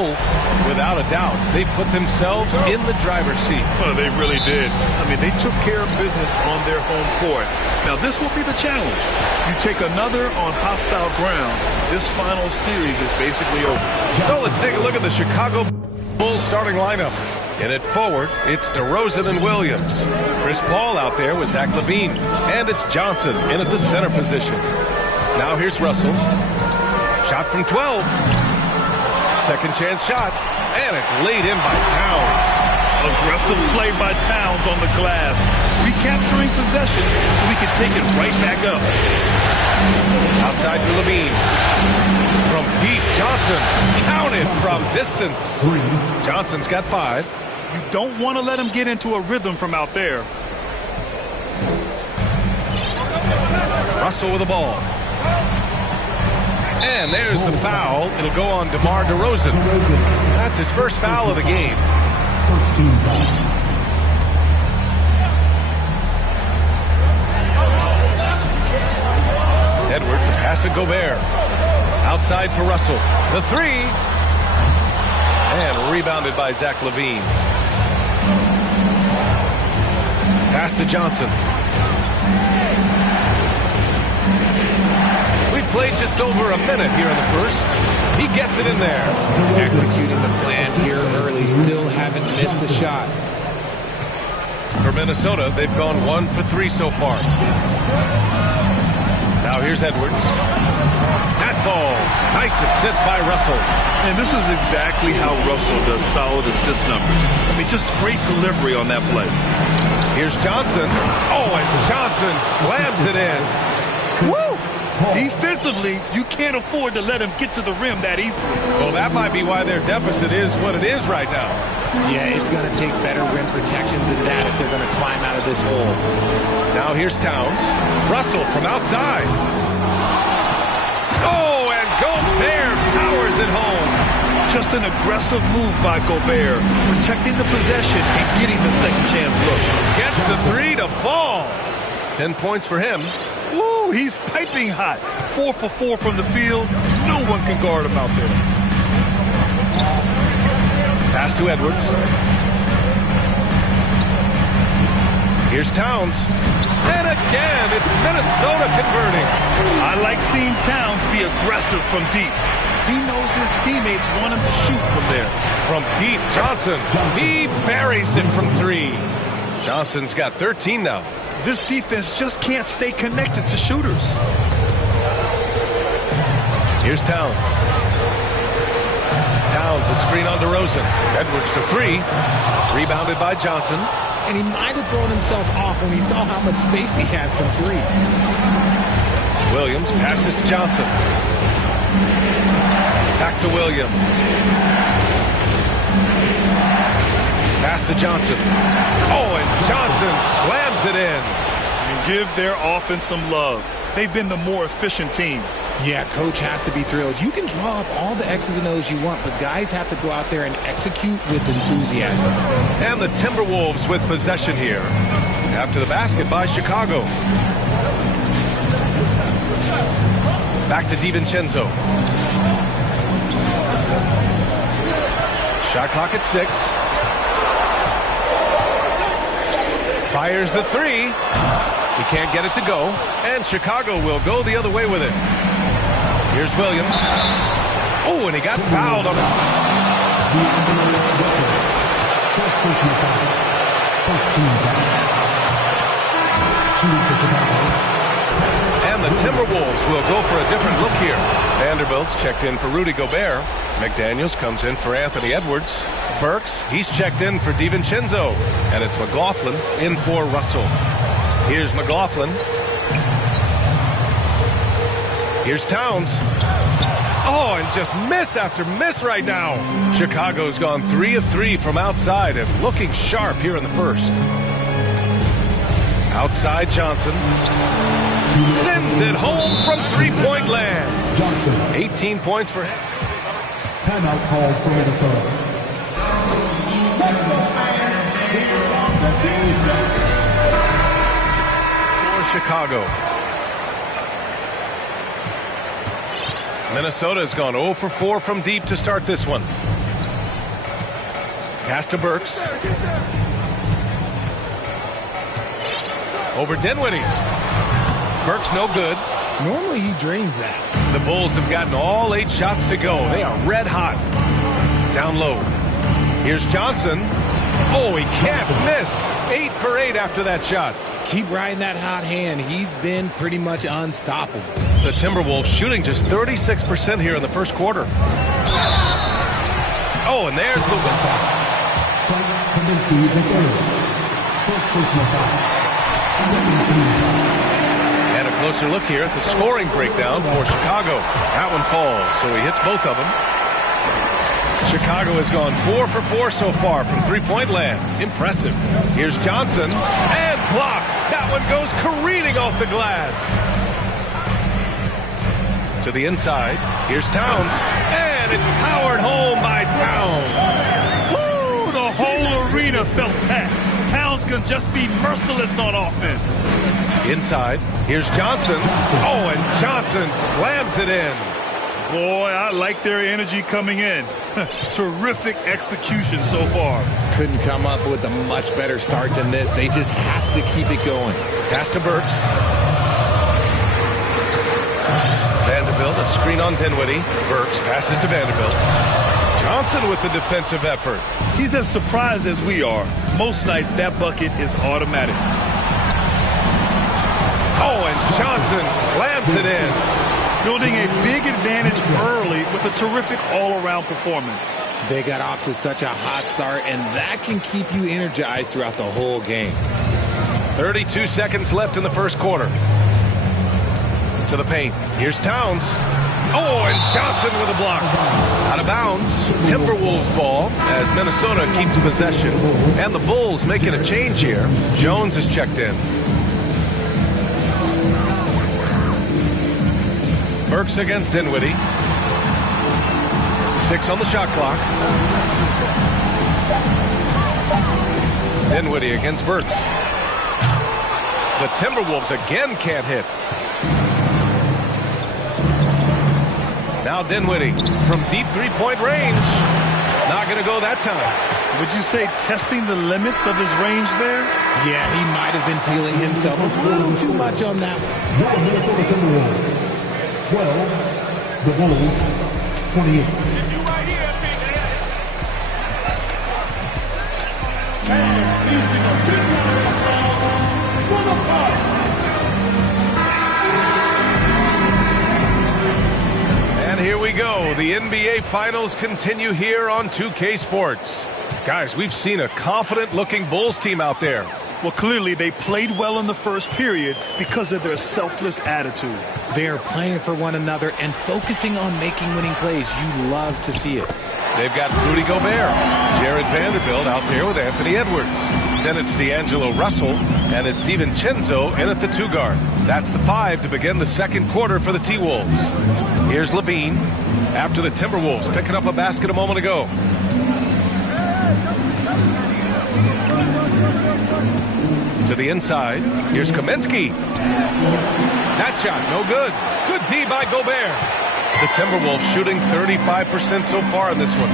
Bulls, without a doubt, they put themselves in the driver's seat. Well, they really did. I mean, they took care of business on their home court. Now, this will be the challenge. You take another on hostile ground, this final series is basically over. So let's take a look at the Chicago Bulls starting lineup. In it forward, it's DeRozan and Williams. Chris Paul out there with Zach LaVine. And it's Johnson in at the center position. Now here's Russell. Shot from 12. Second chance shot. And it's laid in by Towns. Aggressive play by Towns on the glass. Recapturing possession so he can take it right back up. Outside for LaVine. From deep, Johnson. Counted from distance. Johnson's got 5. You don't want to let him get into a rhythm from out there. Russell with the ball. And there's the foul. It'll go on DeMar DeRozan. That's his first foul of the game. First team foul. Edwards, a pass to Gobert. Outside for Russell. The 3. And rebounded by Zach LaVine. Pass to Johnson. We played just over a minute here in the first. He gets it in there. Executing the plan here early. Still haven't missed a shot. For Minnesota, they've gone 1 for 3 so far. Now here's Edwards. That falls. Nice assist by Russell. And this is exactly how Russell does solid assist numbers. I mean, just great delivery on that play. Here's Johnson. Oh, and Johnson slams it in. Woo! Defensively, you can't afford to let him get to the rim that easily. Well, that might be why their deficit is what it is right now. Yeah, it's going to take better rim protection than that if they're going to climb out of this hole. Now here's Towns. Russell from outside. Oh, and Gobert powers it home. Just an aggressive move by Gobert, protecting the possession and getting the second chance look. Gets the 3 to fall. 10 points for him. Woo, he's piping hot. 4 for 4 from the field. No one can guard him out there. Pass to Edwards. Here's Towns. And again, it's Minnesota converting. I like seeing Towns be aggressive from deep. He knows his teammates want him to shoot from there. From deep, Johnson. He buries it from 3. Johnson's got 13 now. This defense just can't stay connected to shooters. Here's Towns. Towns, a screen on DeRozan. Edwards for 3. Rebounded by Johnson. And he might have thrown himself off when he saw how much space he had from 3. Williams passes to Johnson. Back to Williams. Pass to Johnson. Oh, and Johnson slams it in. And give their offense some love. They've been the more efficient team. Yeah, coach has to be thrilled. You can draw up all the X's and O's you want, but guys have to go out there and execute with enthusiasm. And the Timberwolves with possession here. After the basket by Chicago. Back to DiVincenzo. Shot clock at 6. Fires the 3. He can't get it to go. And Chicago will go the other way with it. Here's Williams. Oh, and he got fouled on his... And the Timberwolves will go for a different look here. Vanderbilt's checked in for Rudy Gobert. McDaniels comes in for Anthony Edwards. Burks, he's checked in for DiVincenzo. And it's McLaughlin in for Russell. Here's McLaughlin. Here's Towns. Oh, and just miss after miss right now. Chicago's gone 3 of 3 from outside and looking sharp here in the first. Outside Johnson. Sends it home from three-point land. 18 points for him. Timeout called for Minnesota. For Chicago. Minnesota has gone 0 for 4 from deep to start this one. Pass to Burks. Over Dinwiddie. Burks no good. Normally he drains that. The Bulls have gotten all 8 shots to go. They are red hot. Down low. Here's Johnson. Oh, he can't miss. 8 for 8 after that shot. Keep riding that hot hand. He's been pretty much unstoppable. The Timberwolves shooting just 36% here in the first quarter. Oh, and there's the whistle. And a closer look here at the scoring breakdown for Chicago. That one falls, so he hits both of them. Chicago has gone 4 for 4 so far from three-point land. Impressive. Here's Johnson, and blocked. That one goes careening off the glass. To the inside. Here's Towns, and it's powered home by Towns. Woo! The whole arena felt that. Towns can just be merciless on offense. Inside. Here's Johnson. Oh, and Johnson slams it in. Boy, I like their energy coming in. Terrific execution so far. Couldn't come up with a much better start than this. They just have to keep it going. Pass to Burks. Vanderbilt, a screen on Dinwiddie. Burks passes to Vanderbilt. Johnson with the defensive effort. He's as surprised as we are. Most nights that bucket is automatic. Oh, and Johnson slams it in. Building a big advantage early with a terrific all-around performance. They got off to such a hot start, and that can keep you energized throughout the whole game. 32 seconds left in the first quarter. To the paint. Here's Towns. Oh, and Johnson with a block. Out of bounds. Timberwolves ball as Minnesota keeps possession. And the Bulls making a change here. Jones is checked in. Burks against Dinwiddie. 6 on the shot clock. Dinwiddie against Burks. The Timberwolves again can't hit. Now Dinwiddie from deep three-point range. Not going to go that time. Would you say testing the limits of his range there? Yeah, he might have been feeling himself a little too much on that one. The Minnesota Timberwolves. 12, the Bulls, 28. And here we go. The NBA Finals continue here on 2K Sports. Guys, we've seen a confident-looking Bulls team out there. Well, clearly they played well in the first period because of their selfless attitude. They are playing for one another and focusing on making winning plays. You love to see it. They've got Rudy Gobert, Jared Vanderbilt out there with Anthony Edwards. Then it's D'Angelo Russell, and it's DiVincenzo in at the 2 guard. That's the 5 to begin the second quarter for the T-Wolves. Here's Levine after the Timberwolves picking up a basket a moment ago. To the inside. Here's Kaminsky. That shot, no good. Good D by Gobert. The Timberwolves shooting 35% so far in this one.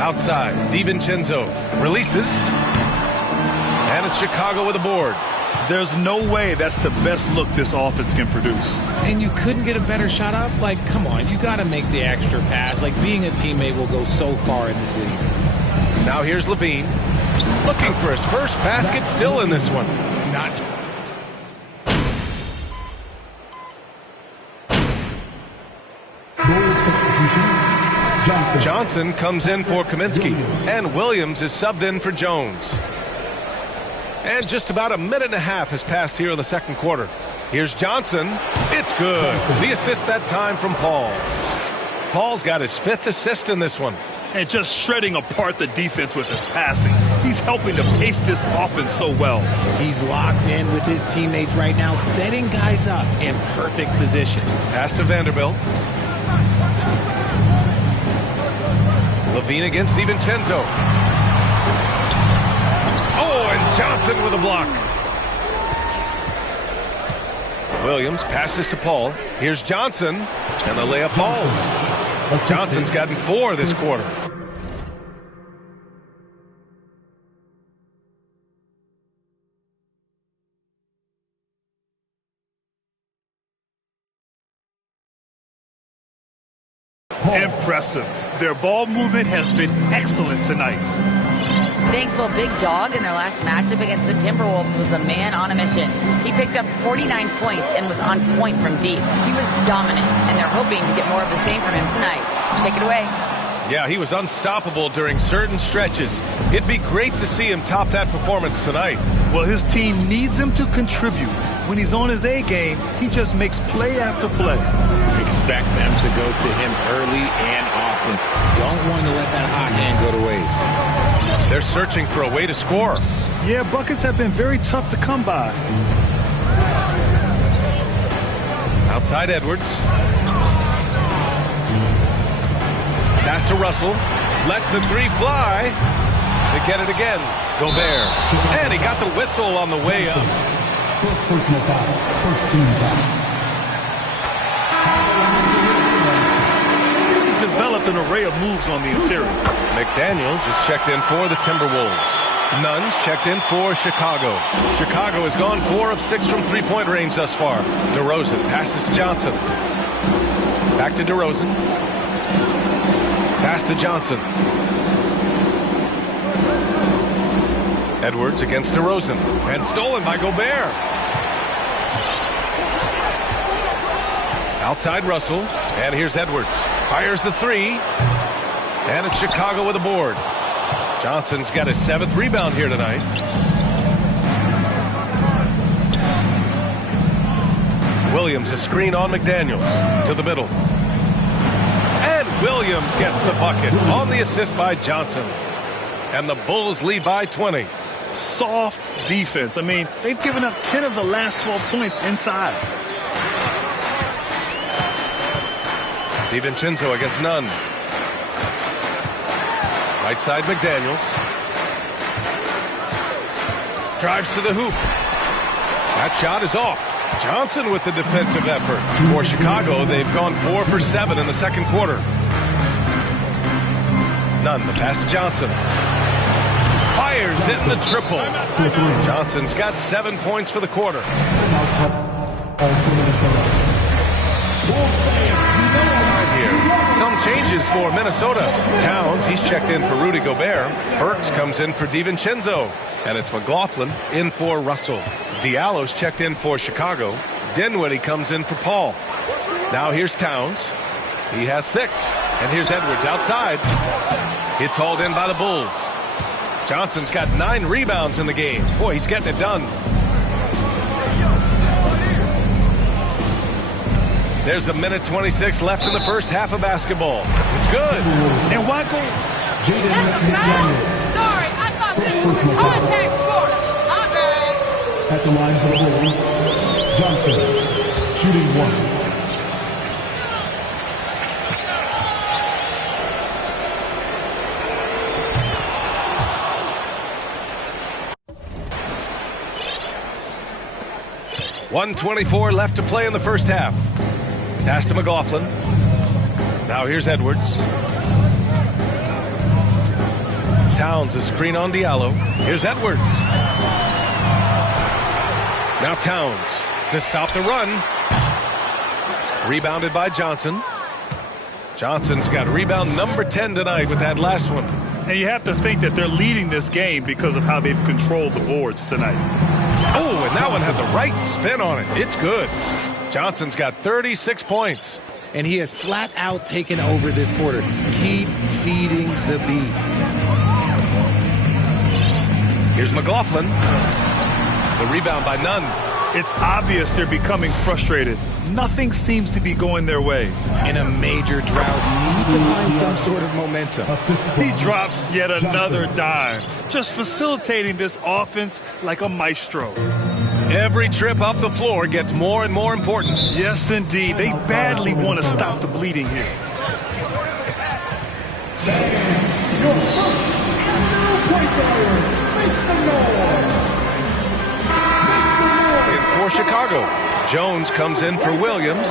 Outside, DiVincenzo releases. And it's Chicago with a board. There's no way that's the best look this offense can produce. And you couldn't get a better shot off? Like, come on, you got to make the extra pass. Like, being a teammate will go so far in this league. Now here's Levine. Looking for his first basket, still in this one. Not. Johnson comes in for Kaminsky, and Williams is subbed in for Jones. And just about a minute and a half has passed here in the second quarter. Here's Johnson. It's good. The assist that time from Paul. Paul's got his 5th assist in this one. And just shredding apart the defense with his passing. He's helping to pace this offense so well. He's locked in with his teammates right now, setting guys up in perfect position. Pass to Vanderbilt. Levine against DiVincenzo. Oh, and Johnson with a block. Williams passes to Paul. Here's Johnson, and the layup falls. Johnson's gotten 4 this quarter. Impressive. Their ball movement has been excellent tonight. Thanks. Well, Big Dog in their last matchup against the Timberwolves was a man on a mission. He picked up 49 points and was on point from deep. He was dominant, and they're hoping to get more of the same from him tonight. Take it away. Yeah, he was unstoppable during certain stretches. It'd be great to see him top that performance tonight. Well, his team needs him to contribute. When he's on his A game, he just makes play after play. Expect them to go to him early and often. Don't want to let that hot hand go to waste. They're searching for a way to score. Yeah, buckets have been very tough to come by. Outside Edwards. Pass to Russell. Lets the 3 fly. They get it again. Gobert. And he got the whistle on the way up. First personal foul. First team foul. Really developed an array of moves on the interior. McDaniels is checked in for the Timberwolves. Nunn's checked in for Chicago. Chicago has gone 4 of 6 from three-point range thus far. DeRozan passes to Johnson. Back to DeRozan. Pass to Johnson. Edwards against DeRozan. And stolen by Gobert. Outside Russell. And here's Edwards. Fires the 3. And it's Chicago with a board. Johnson's got his 7th rebound here tonight. Williams, a screen on McDaniels. To the middle. And Williams gets the bucket on the assist by Johnson. And the Bulls lead by 20. Soft defense. I mean, they've given up 10 of the last 12 points inside. DiVincenzo against Nunn. Right side McDaniels. Drives to the hoop. That shot is off. Johnson with the defensive effort. For Chicago, they've gone 4 for 7 in the second quarter. Nunn, the pass to Johnson. Fires in the triple. Johnson's got 7 points for the quarter. Some changes for Minnesota. Towns, he's checked in for Rudy Gobert. Burks comes in for DiVincenzo. And it's McLaughlin in for Russell. Diallo's checked in for Chicago. Dinwiddie comes in for Paul. Now here's Towns. He has 6. And here's Edwards outside. It's hauled in by the Bulls. Johnson's got 9 rebounds in the game. Boy, he's getting it done. There's a minute 26 left in the first half of basketball. It's good. And why go? Sorry, I thought this was a contact sport. My bad. At the line for the Bulls, Johnson, shooting 1. .124 left to play in the first half. Pass to McLaughlin. Now here's Edwards. Towns, a screen on Diallo. Here's Edwards. Now Towns to stop the run. Rebounded by Johnson. Johnson's got rebound number 10 tonight with that last one. And you have to think that they're leading this game because of how they've controlled the boards tonight. Oh, and that one had the right spin on it. It's good. Johnson's got 36 points. And he has flat out taken over this quarter. Keep feeding the beast. Here's McLaughlin. The rebound by Nunn. It's obvious they're becoming frustrated. Nothing seems to be going their way. In a major drought, need to find some sort of momentum. He drops yet another dime, just facilitating this offense like a maestro. Every trip up the floor gets more and more important. Yes, indeed. They badly want to stop the bleeding here. For Chicago, Jones comes in for Williams.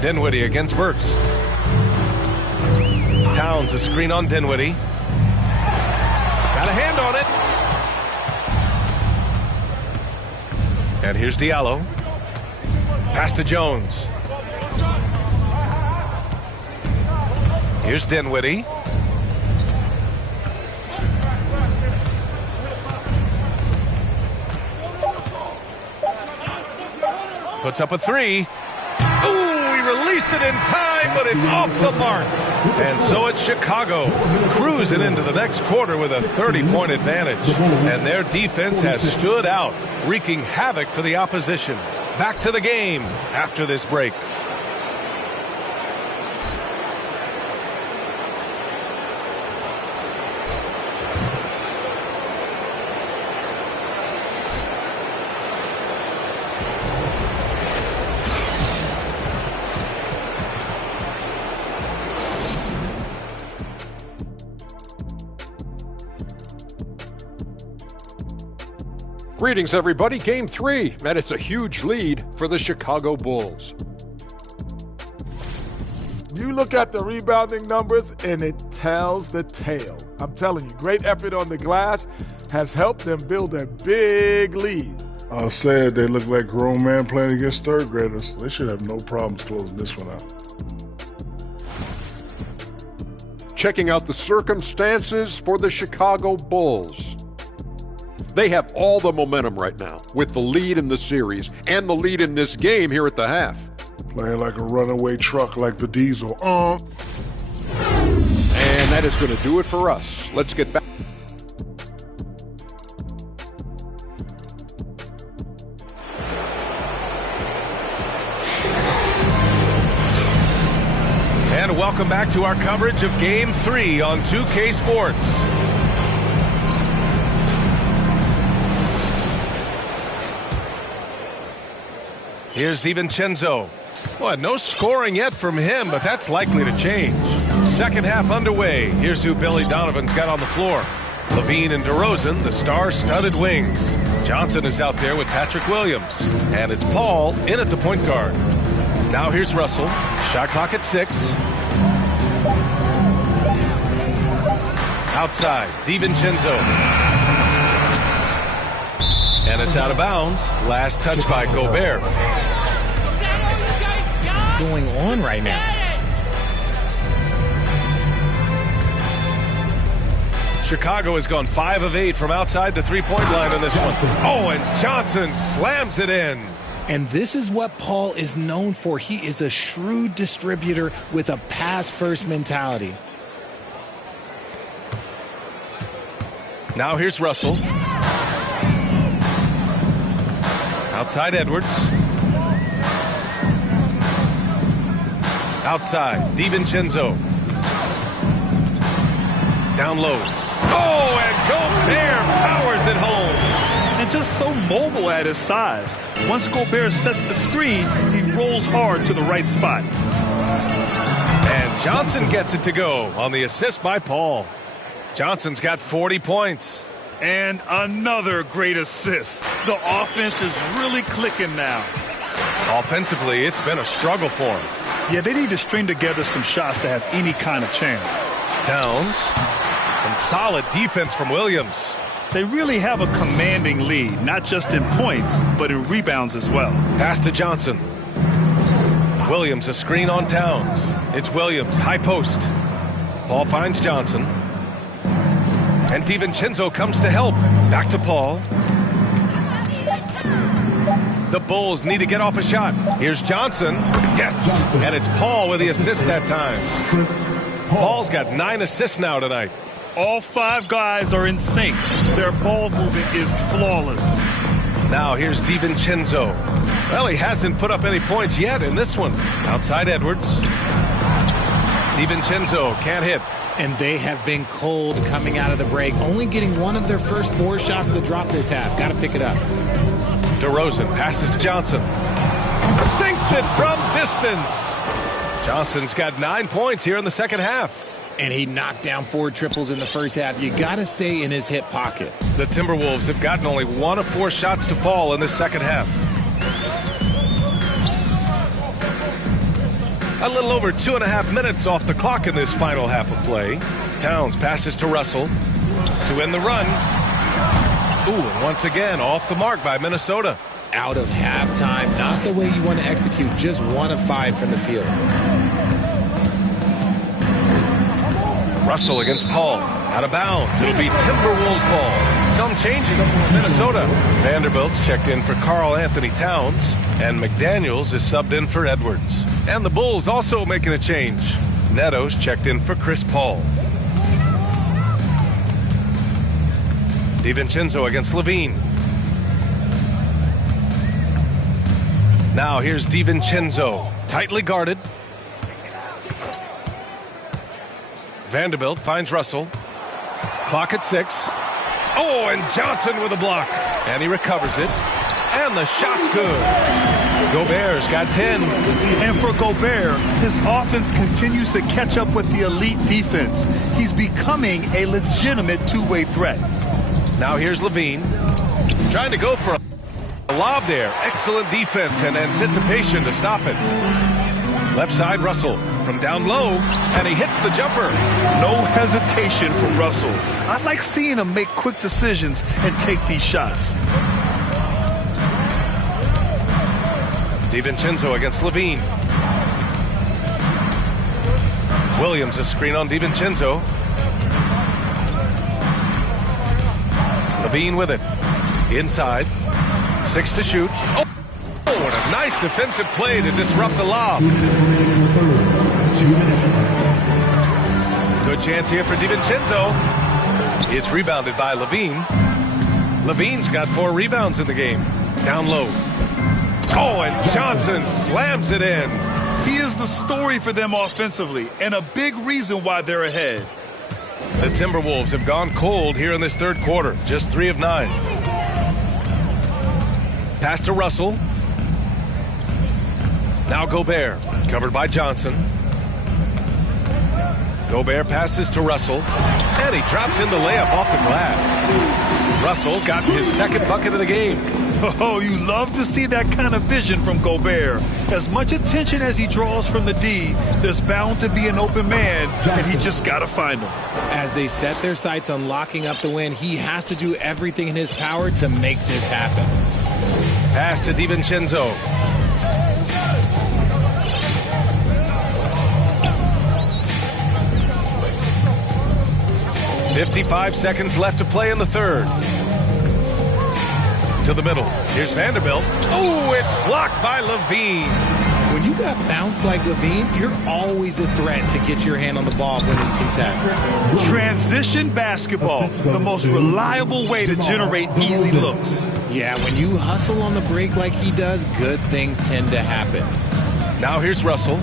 Dinwiddie against Burks. Towns a screen on Dinwiddie. Got a hand on it. And here's Diallo. Pass to Jones. Here's Dinwiddie. Puts up a three. Ooh, he released it in time, but it's off the mark. And so it's Chicago cruising into the next quarter with a 30-point advantage. And their defense has stood out, wreaking havoc for the opposition. Back to the game after this break. Greetings, everybody. Game 3, and it's a huge lead for the Chicago Bulls. You look at the rebounding numbers, and it tells the tale. I'm telling you, great effort on the glass has helped them build a big lead. I said they look like grown men playing against third graders. They should have no problems closing this one out. Checking out the circumstances for the Chicago Bulls. They have all the momentum right now with the lead in the series and the lead in this game here at the half. Playing like a runaway truck like the Diesel. And that is going to do it for us. Let's get back. And welcome back to our coverage of Game 3 on 2K Sports. Here's DiVincenzo. Well, no scoring yet from him, but that's likely to change. Second half underway. Here's who Billy Donovan's got on the floor. Levine and DeRozan, the star-studded wings. Johnson is out there with Patrick Williams. And it's Paul in at the point guard. Now here's Russell. Shot clock at 6. Outside, DiVincenzo. And it's out of bounds. Last touch by Gobert. What's going on right now? Chicago has gone 5 of 8 from outside the three-point line on this one. Oh, and Johnson slams it in. And this is what Paul is known for. He is a shrewd distributor with a pass-first mentality. Now here's Russell. Outside Edwards. Outside DiVincenzo. Down low. Oh, and Gobert powers it home. And just so mobile at his size. Once Gobert sets the screen, he rolls hard to the right spot. And Johnson gets it to go on the assist by Paul. Johnson's got 40 points. And another great assist. The offense is really clicking now. Offensively, it's been a struggle for him. Yeah, they need to string together some shots to have any kind of chance. Towns. Some solid defense from Williams. They really have a commanding lead, not just in points, but in rebounds as well. Pass to Johnson. Williams, a screen on Towns. It's Williams, high post. Paul finds Johnson. And DiVincenzo comes to help. Back to Paul. The Bulls need to get off a shot. Here's Johnson. Yes. And it's Paul with the assist that time. Paul's got 9 assists now tonight. All 5 guys are in sync. Their ball movement is flawless. Now here's DiVincenzo. Well, he hasn't put up any points yet in this one. Outside Edwards. DiVincenzo can't hit. And they have been cold coming out of the break, only getting one of their first 4 shots to drop this half. Got to pick it up. DeRozan passes to Johnson. Sinks it from distance. Johnson's got 9 points here in the second half. And he knocked down 4 triples in the first half. You got to stay in his hip pocket. The Timberwolves have gotten only 1 of 4 shots to fall in the second half. A little over 2.5 minutes off the clock in this final half of play. Towns passes to Russell to end the run. Ooh, and once again off the mark by Minnesota. Out of halftime, not the way you want to execute, just 1 of 5 from the field. Russell against Paul, out of bounds. It'll be Timberwolves ball. Some changes for Minnesota. Vanderbilt's checked in for Karl Anthony Towns, and McDaniels is subbed in for Edwards. And the Bulls also making a change. Neto's checked in for Chris Paul. DiVincenzo against Levine. Now here's DiVincenzo, tightly guarded. Vanderbilt finds Russell. Clock at 6. Oh, and Johnson with a block. And he recovers it. And the shot's good. Gobert's got 10. And for Gobert, his offense continues to catch up with the elite defense. He's becoming a legitimate two-way threat. Now here's Levine. Trying to go for a lob there. Excellent defense and anticipation to stop it. Left side, Russell from down low, and he hits the jumper. No hesitation from Russell. I like seeing him make quick decisions and take these shots. DiVincenzo against Levine. Williams a screen on DiVincenzo. Levine with it. Inside. 6 to shoot. Oh, what a nice defensive play to disrupt the lob. 2 minutes. Good chance here for DiVincenzo. It's rebounded by Levine. Levine's got 4 rebounds in the game. Down low. Oh, and Johnson slams it in. He is the story for them offensively and a big reason why they're ahead. The Timberwolves have gone cold here in this third quarter. Just 3 of 9. Pass to Russell. Now Gobert, covered by Johnson. Gobert passes to Russell, and he drops in the layup off the glass. Russell's gotten his second bucket of the game. Oh, you love to see that kind of vision from Gobert. As much attention as he draws from the D, there's bound to be an open man, and he just got to find him. As they set their sights on locking up the win, he has to do everything in his power to make this happen. Pass to DiVincenzo. .55 seconds left to play in the third. To the middle. Here's Vanderbilt. Oh, it's blocked by Levine. When you got bounce like Levine, you're always a threat to get your hand on the ball when you contest. Transition basketball, the most reliable way to generate easy looks. Yeah, when you hustle on the break like he does, good things tend to happen. Now here's Russell.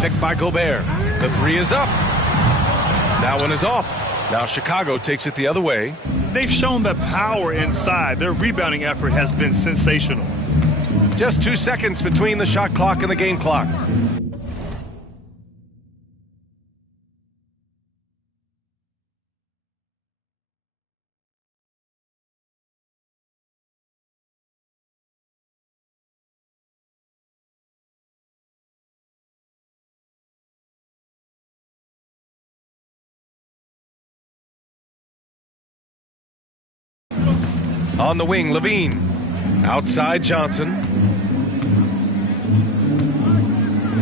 Picked by Gobert. The 3 is up. That one is off. Now Chicago takes it the other way. They've shown the power inside. Their rebounding effort has been sensational. Just 2 seconds between the shot clock and the game clock. On the wing, Levine. Outside, Johnson.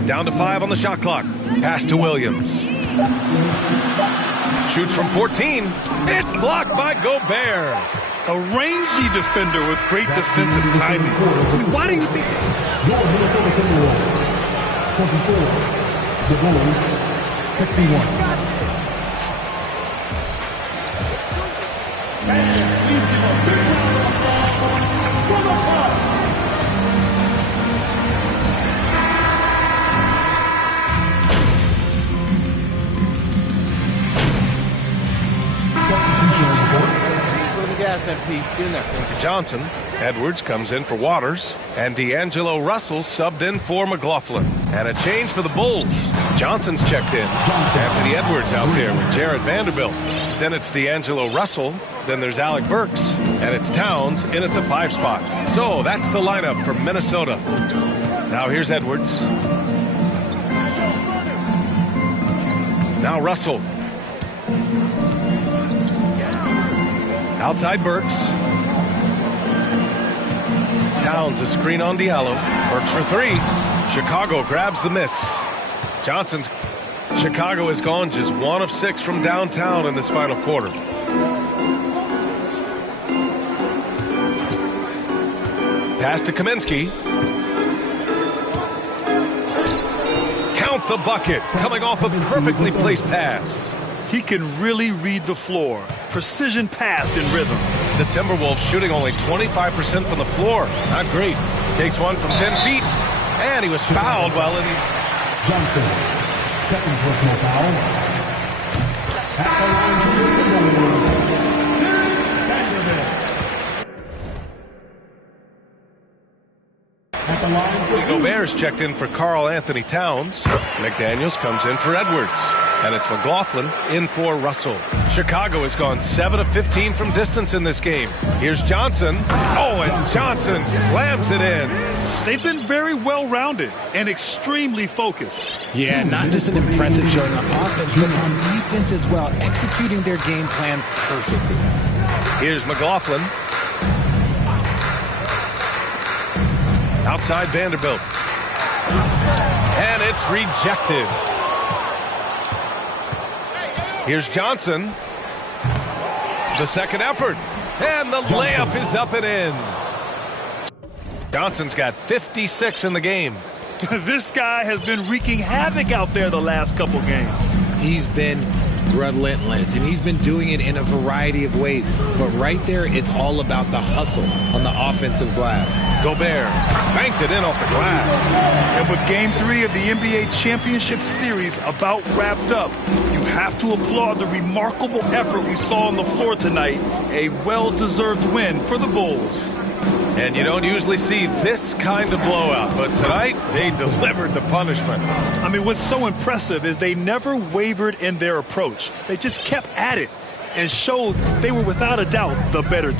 Down to 5 on the shot clock. Pass to Williams. Shoots from 14. It's blocked by Gobert. A rangy defender with great defensive timing. Why do you think that? Your Minnesota Timberwolves, 24. The Bulls, 61. Gas, MP. Get in there. And for Johnson. Edwards comes in for Waters, and D'Angelo Russell subbed in for McLaughlin. And a change for the Bulls. Johnson's checked in. Anthony Edwards out there with Jarrett Vanderbilt. Then it's D'Angelo Russell. Then there's Alec Burks. And it's Towns in at the 5 spot. So that's the lineup for Minnesota. Now here's Edwards. Now Russell. Outside Burks. Towns a screen on Diallo. Burks for 3. Chicago grabs the miss. Chicago has gone just 1 of 6 from downtown in this final quarter. Pass to Kaminsky. Count the bucket. Coming off a perfectly placed pass. He can really read the floor. Precision pass in rhythm. The Timberwolves shooting only 25% from the floor. Not great. Takes one from 10 feet. And he was fouled while in. Johnson, second personal foul. At the line, at the line, Gobert's checked in for Karl Anthony Towns. McDaniels comes in for Edwards. And it's McLaughlin in for Russell. Chicago has gone 7 of 15 from distance in this game. Here's Johnson. Oh, and Johnson slams it in. They've been very well-rounded and extremely focused. Yeah, not just an impressive showing on offense, but on defense as well, executing their game plan perfectly. Here's McLaughlin. Outside Vanderbilt. And it's rejected. Here's Johnson. The second effort. And the layup is up and in. Johnson's got 56 in the game. This guy has been wreaking havoc out there the last couple games. He's been relentless, and he's been doing it in a variety of ways. But right there, it's all about the hustle on the offensive glass. Gobert banked it in off the glass. And with Game 3 of the NBA Championship Series about wrapped up, you have to applaud the remarkable effort we saw on the floor tonight. A well-deserved win for the Bulls. And you don't usually see this kind of blowout, but tonight they delivered the punishment. I mean, what's so impressive is they never wavered in their approach. They just kept at it and showed they were without a doubt the better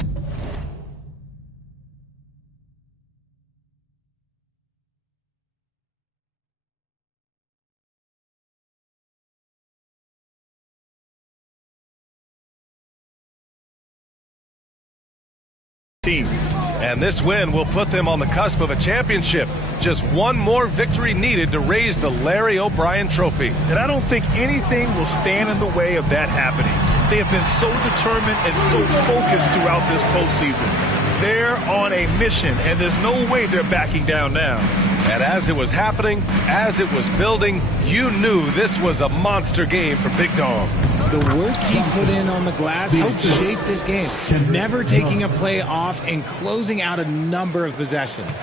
team. And this win will put them on the cusp of a championship. Just one more victory needed to raise the Larry O'Brien Trophy. And I don't think anything will stand in the way of that happening. They have been so determined and so focused throughout this postseason. They're on a mission, and there's no way they're backing down now. And as it was happening, as it was building, you knew this was a monster game for Big Dog. The work he put in on the glass helped shape this game, never taking a play off and closing out a number of possessions.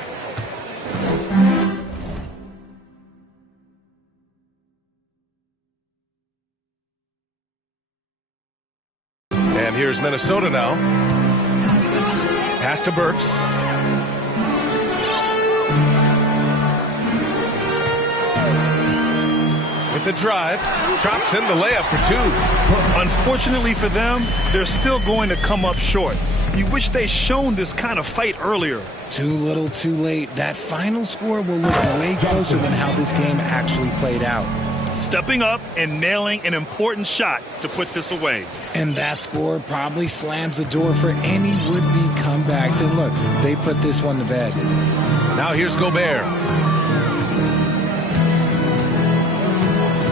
And here's Minnesota now. Pass to Burks. With the drive, drops in the layup for 2. Unfortunately for them, they're still going to come up short. You wish they'd shown this kind of fight earlier. Too little, too late. That final score will look way closer than how this game actually played out. Stepping up and nailing an important shot to put this away. And that score probably slams the door for any would-be comebacks. And look, they put this one to bed. Now here's Gobert.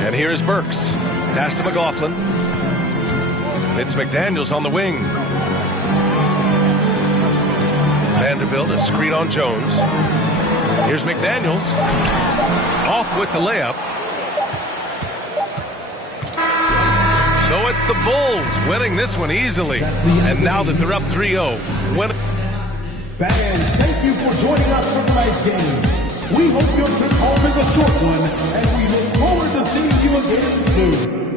And here's Burks. Pass to McLaughlin. It's McDaniels on the wing. Vanderbilt, a screen on Jones. Here's McDaniels. Off with the layup. So it's the Bulls winning this one easily. And now that they're up 3-0. Fans, thank you for joining us for tonight's game. We hope your trip home is a short one, and we look forward to seeing you again soon.